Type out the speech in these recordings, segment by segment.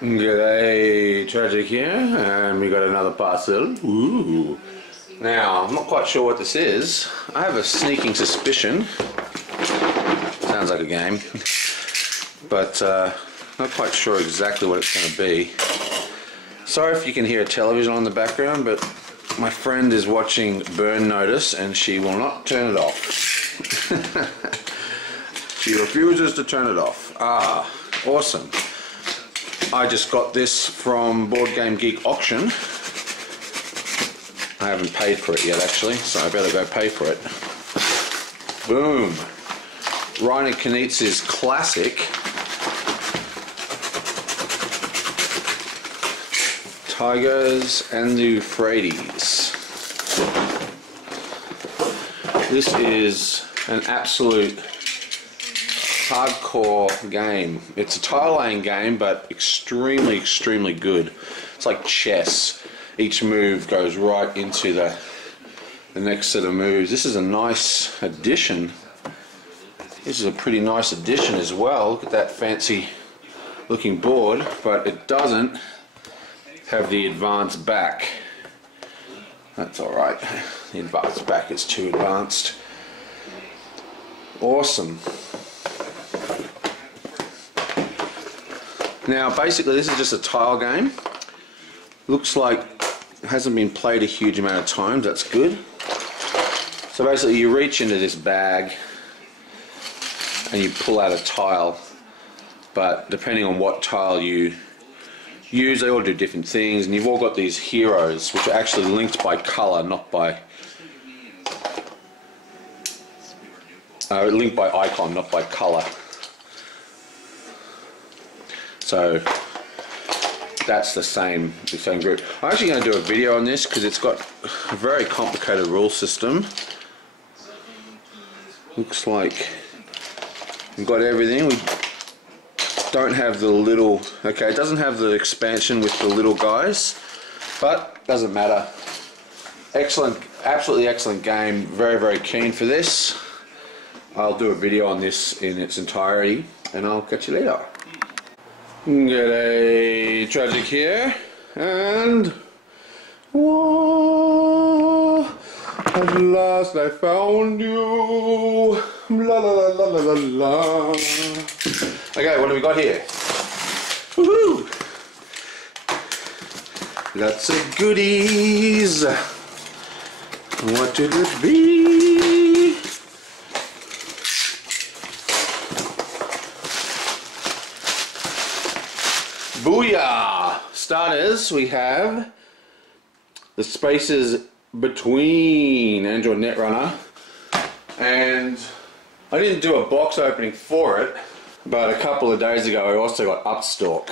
G'day, Tragic here, and we got another parcel. Ooh. Now, I'm not quite sure what this is. I have a sneaking suspicion. Sounds like a game. But not quite sure exactly what it's going to be. Sorry if you can hear a television on the background, but my friend is watching Burn Notice and she will not turn it off. She refuses to turn it off. Ah, awesome. I just got this from Board Game Geek Auction. I haven't paid for it yet actually, so I better go pay for it. Boom! Reiner Knizitz's classic Tigers and the Euphrates. This is an absolute hardcore game. It's a tile laying game, but extremely good. It's like chess. Each move goes right into the next set of moves. This is a nice addition. This is a pretty nice addition as well. Look at that fancy looking board, but it doesn't have the advanced back. That's alright. The advanced back is too advanced. Awesome. Now basically this is just a tile game. Looks like it hasn't been played a huge amount of times, that's good. So basically you reach into this bag and you pull out a tile, but depending on what tile you use, they all do different things, and you've all got these heroes which are actually linked by colour, not by linked by icon, not by colour. So that's the same group. I'm actually going to do a video on this because it's got a very complicated rule system. Looks like we've got everything. We don't have the little, okay, it doesn't have the expansion with the little guys, but doesn't matter. Excellent, absolutely excellent game. Very keen for this. I'll do a video on this in its entirety and I'll catch you later. G'day, Tragic here, and whoa, at last I found you. La la la la la la. Okay, what do we got here? Woohoo! Lots of goodies. What could it be? Booyah! Starters, we have the Spaces Between Android Netrunner, and I didn't do a box opening for it, but a couple of days ago I also got Upstalk.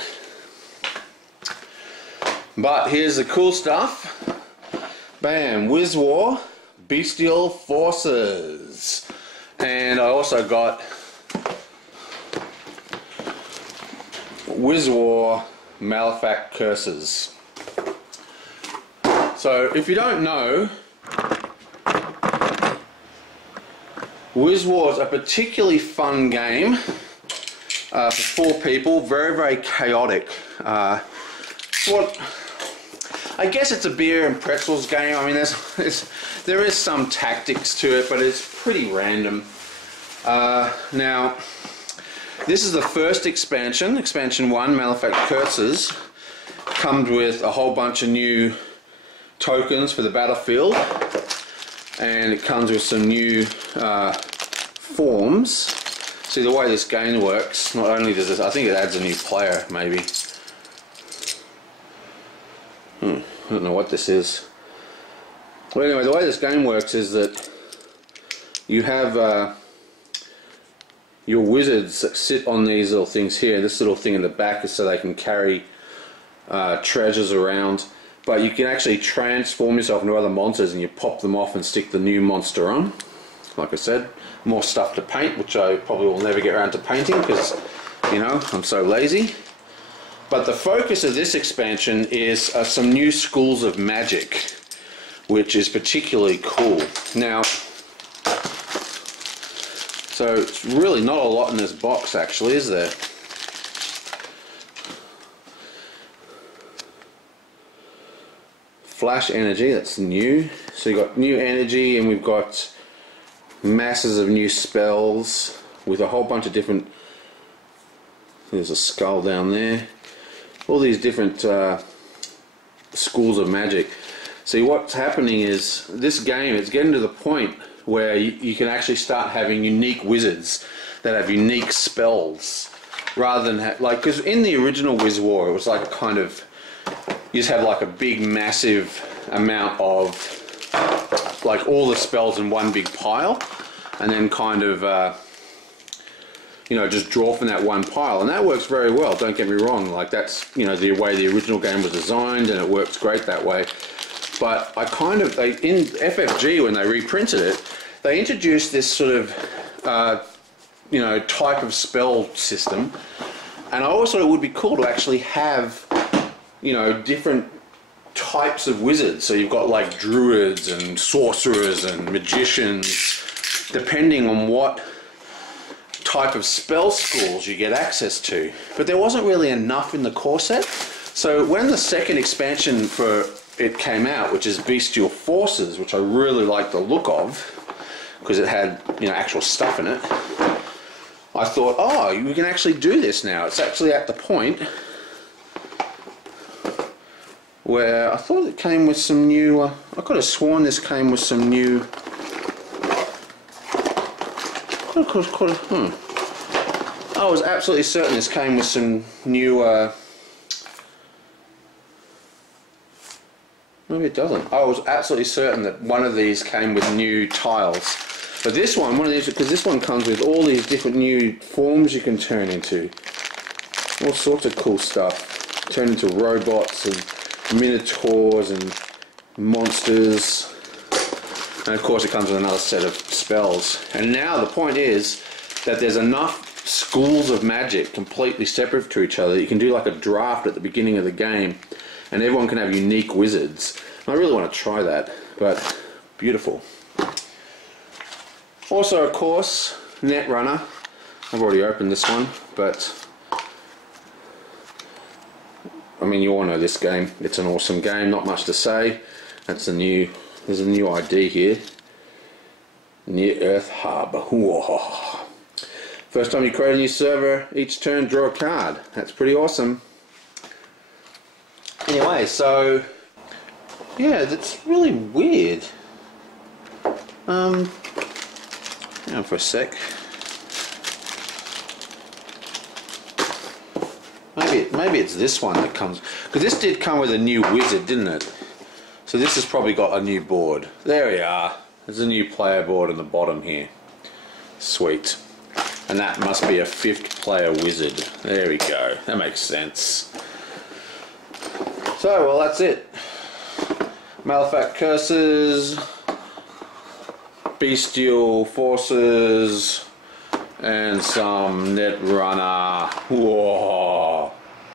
But here's the cool stuff. Bam! Wizwar Bestial Forces, and I also got Wizwar Malefact Curses. So if you don't know, Wizwar is a particularly fun game for 4 people. Very chaotic. What I guess it's a beer and pretzels game. I mean, there is some tactics to it, but it's pretty random. Now, this is the first expansion, Expansion 1, Malefact Curses. Comes with a whole bunch of new tokens for the battlefield, and it comes with some new forms. See, the way this game works, not only does this, I think it adds a new player, maybe. I don't know what this is. Well, anyway, the way this game works is that you have your wizards that sit on these little things here. This little thing in the back is so they can carry treasures around, but you can actually transform yourself into other monsters and you pop them off and stick the new monster on. Like I said, more stuff to paint, which I probably will never get around to painting because, you know, I'm so lazy. But the focus of this expansion is some new schools of magic, which is particularly cool. Now, so it's really not a lot in this box actually, is there? Flash energy, that's new. So you've got new energy, and we've got masses of new spells with a whole bunch of different... There's a skull down there. All these different schools of magic. See, what's happening is this game, it's getting to the point where you can actually start having unique wizards that have unique spells, rather than like, because in the original Wiz War it was like a kind of, you just had like a big massive amount of like all the spells in one big pile, and then kind of you know, just draw from that one pile, and that works very well, don't get me wrong. Like, that's, you know, the way the original game was designed, and it works great that way. But I kind of, in FFG, when they reprinted it, they introduced this sort of you know, type of spell system, and I always thought it would be cool to actually have, you know, different types of wizards. So you've got like druids and sorcerers and magicians, depending on what type of spell schools you get access to. But there wasn't really enough in the core set. So when the second expansion for it came out, which is Bestial Forces, which I really like the look of because it had, you know, actual stuff in it, I thought, oh, we can actually do this now. It's actually at the point where I thought it came with some new, I could have sworn this came with some new, I was absolutely certain this came with some new, maybe it doesn't. I was absolutely certain that one of these came with new tiles. But this one of these, because this one comes with all these different new forms you can turn into. All sorts of cool stuff. Turn into robots and minotaurs and monsters. And of course it comes with another set of spells. And now the point is that there's enough schools of magic completely separate to each other that you can do like a draft at the beginning of the game, and everyone can have unique wizards. And I really want to try that, but beautiful. Also, of course, Netrunner. I've already opened this one, but I mean, you all know this game. It's an awesome game. Not much to say. That's a new. There's a new ID here. Near Earth Hub. Whoa. First time you create a new server, each turn draw a card. That's pretty awesome. Anyway, so yeah, that's really weird. Hang on for a sec. Maybe it's this one that comes, because this did come with a new wizard, didn't it? So this has probably got a new board. There we are. There's a new player board on the bottom here. Sweet. And that must be a 5th player wizard. There we go. That makes sense. So, well, that's it. Malefic Curses, Bestial Forces, and some Netrunner. Whoa!